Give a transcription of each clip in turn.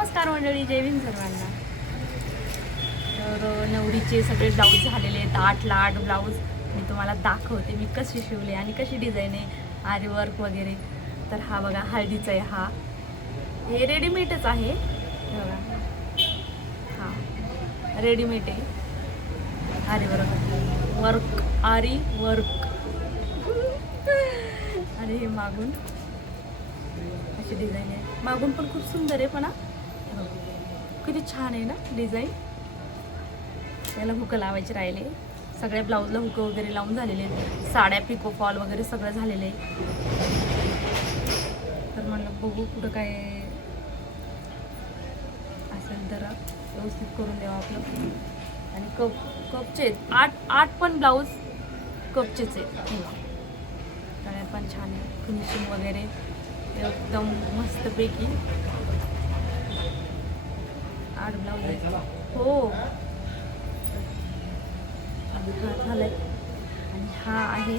नमस्कार मंडळी, जय भीम सर्वांना. तर नवरीचे सगळे ब्लाऊज झालेले आहेत. 8 ब्लाऊज मी तुम्हाला दाखवते मी कशी शिवले आणि कशी डिझाईन आहे, आरी वर्क वगैरे. तर हा बघा हळदीचा आहे. हा हे रेडीमेडच आहे बघा. हा रेडीमेड आहे. आरी वर्क आरी वर्क. आणि हे मागून अशी डिझाईन आहे. मागून पण खूप सुंदर आहे. पण किती छान आहे ना डिझाईन. त्याला हुकं लावायचे राहिले. सगळ्या ब्लाऊजला हुकं वगैरे लावून झालेले आहेत. साड्या पिको फॉल वगैरे सगळं झालेलं आहे. तर म्हणलं बघू कुठं काय असेल तर व्यवस्थित करून द्यावं आपलं. आणि कपचे आहेत. 8 पण ब्लाऊज कपचेच आहेत. तळ्या पण छान आहे. फिनिशिंग वगैरे एकदम मस्तपैकी 8 ब्लाऊज आहेत. हो हा झालाय. आणि हा आहे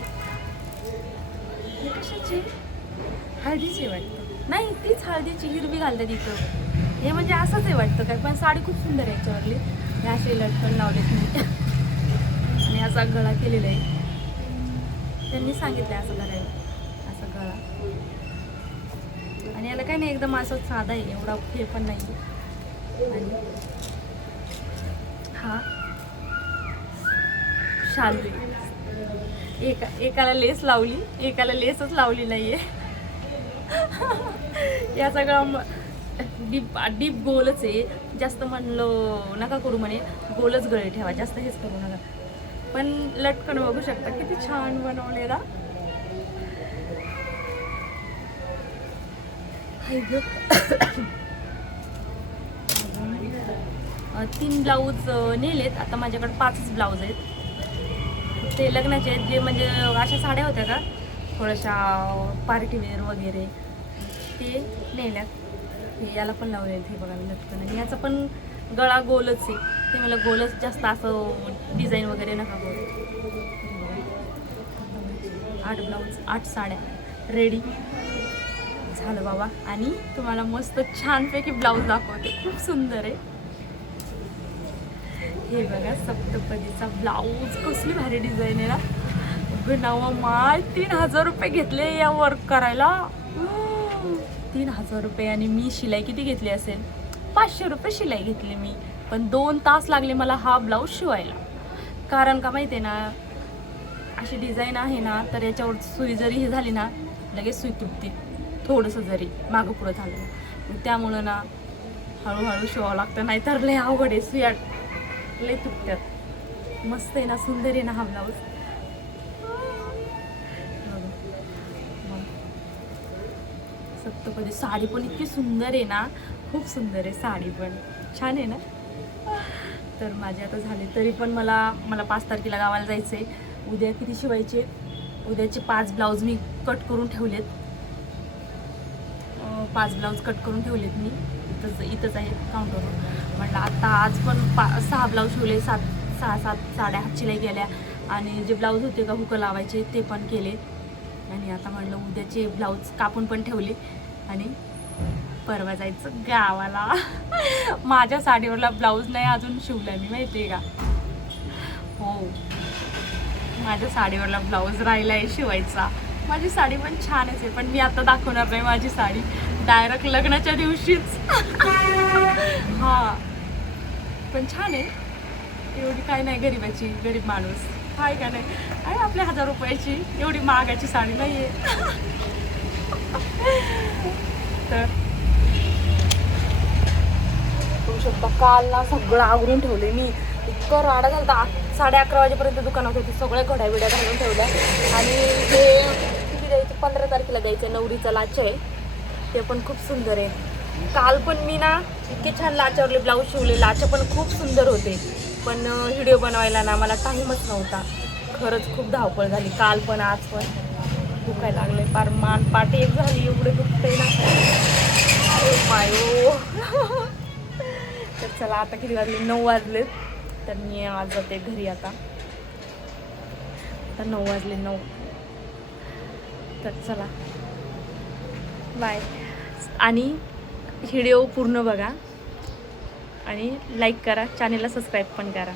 हे कशाची हळदीची वाटतं. नाही तीच हळदीची हिरवी घालतात तिथं. हे म्हणजे असंच आहे वाटतं काय. पण साडी खूप सुंदर आहे याच्यावरली. हे असे लटकन लावलेत मी. आणि असा गळा केलेला आहे. त्यांनी सांगितलं असं करायला. असा गळा. आणि याला काही नाही, एकदम असं साधा आहे. एवढा हे पण नाही. आणि हा शालू. एकाला लेस लावली, एकाला लेसच लावली नाहीये. या सगळं डीप गोलच आहे. जास्त म्हणलं नका करू म्हणे, गोलच गळे ठेवा, जास्त हेच करू नका. पण लटकन बघू शकता किती छान बनवलेला. 3 ब्लाऊज नेलेत. आता माझ्याकडे 5च ब्लाऊज आहेत. ते लग्नाचे आहेत. जे म्हणजे अशा साड्या होत्या का थोड्याशा पार्टीवेअर वगैरे, ते नेल्यात. हे याला पण लावलेत. हे बघा लटकन. आणि याचा पण गळा गोलच आहे. ते मला गोलच जास्त असं डिझाईन वगैरे नका करू. 8 ब्लाऊज 8 साड्या रेडी झालं बाबा. आणि तुम्हाला मस्त छानपैकी ब्लाऊज दाखवते. खूप सुंदर आहे. हे बघा सप्तपदीचा ब्लाऊज. कसली भारी डिझाईन आहे ना. नवा माल 3000 रुपये घेतले या वर्क करायला. 3000 रुपये. आणि मी शिलाई किती घेतली असेल, 500 रुपये शिलाई घेतली मी. पण 2 तास लागले मला हा ब्लाऊज शिवायला. कारण का माहिती आहे ना, अशी डिझाईन आहे ना, तर याच्यावर सुई जरी हे झाली ना लगेच सुई तुटते. थोडंसं जरी मागं पुढं झालं त्यामुळं ना हळूहळू शिवावं लागतं. नाही तर लय अवघड आहे. सुया लय तुटतात. मस्त आहे ना, सुंदर आहे ना हा ब्लाऊज. सप्तपदी साडी पण इतकी सुंदर आहे ना, खूप सुंदर आहे साडी पण. छान आहे ना. तर माझे आता झाले. तरी पण मला 5 तारखेला गावाला जायचं आहे. उद्या किती शिवायचे, उद्याचे 5 ब्लाऊज मी कट करून ठेवलेत. 5 ब्लाऊज कट करून ठेवलेत मी. इथंच आहे काउंटरवर. म्हटलं आता आज पण 6 ब्लाऊज शिवले. 6-7 साड्या हातशिलाई गेल्या. आणि जे ब्लाऊज होते का हुकं लावायचे ते पण केले. आणि आता म्हटलं उद्याचे ब्लाऊज कापून पण ठेवले. आणि परवा जायचं गावाला. माझ्या साडीवरला ब्लाऊज नाही अजून शिवला मी, माहिती आहे का. हो माझ्या साडीवरला ब्लाऊज राहिला आहे शिवायचा. माझी साडी पण छानच आहे. पण मी आता दाखवणार नाही माझी साडी, डायरेक्ट लग्नाच्या दिवशीच. हां पण छान आहे. एवढी काय नाही गरीबाची, गरीब माणूस हाय का नाही. आहे आपल्या 1000 रुपयाची एवढी महागाची साडी नाही आहे. तर बघू शकता काल ना सगळं आवरून ठेवले मी. इतकं राडा झाला. 11:30 वाजेपर्यंत दुकानात होते. सगळ्या घड्या बिड्या घालून ठेवल्या. आणि हे किती द्यायचं, 15 तारखेला द्यायचं. नवरीचा लाचा आहे. ते पण खूप सुंदर आहे. काल पण मी ना इतके छान लाच्यावरले ब्लाऊज शिवले. लाचे पण खूप सुंदर होते. पण व्हिडिओ बनवायला ना मला टाईमच नव्हता. खरंच खूप धावपळ झाली काल पण आज पण. दुखायला लागले पार. मान पाठ एक झाली. एवढे दुखतंय ना. अरे पायो. तर चला आता किती वाजले, 9 वाजले. तर मी आज जाते घरी. आता 9 वाजले 9. तर चला बाय. आणि व्हिडिओ पूर्ण बघा. आणि लाईक करा, चॅनेलला सबस्क्राईब पण करा.